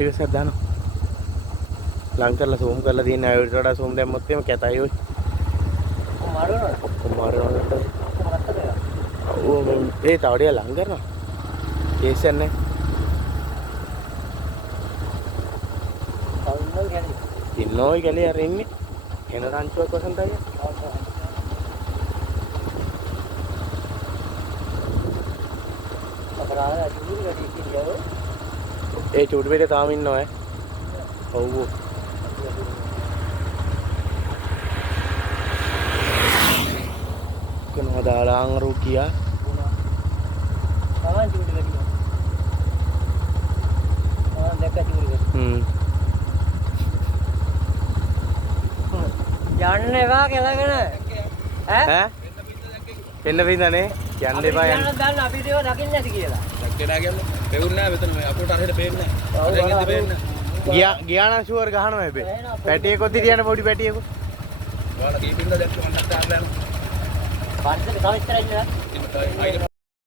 එකක් දානවා. ලං කරලා zoom කරලා තියෙන අයවට වඩා zoom දැම්මොත් එimhe කැතයි ඔය. මාරවන්නට. ඔව් ඒ තව ටික ලං කරනවා. කේසයක් නැහැ. ඉන්නෝයි ගලේ අර ඉන්නේ. එන රංචුවක් වසන්තය. ඒ චූටි පිටේ තාම ඉන්නවා ඈ. ඔව්. කනවා දාලා අංගරු කියා. තමන් චූටි පිටේ. දැක්ක චූටි පිටේ. යන්න එපා කෙලගෙන ඈ එන්න බින්දනේ යන්න එපා යන්න දාන්න අපි දේව දකින්න නැති කියලා දැක්කේ නෑ කියන්නේ පෙවුන්නේ නෑ මෙතන අපුට අරහෙට පේන්නේ නෑ දැන් ඉඳි පේන්නේ ගියා නම් ෂුවර් ගහනවා හැබැයි පැටියෙකොත් හිටියන පොඩි පැටියෙකො ඔයාලා කීපින්ද දැක්ක මන්නත් ආරලා යනවා පන්සල තව ඉස්සරහින් නේද ඉන්න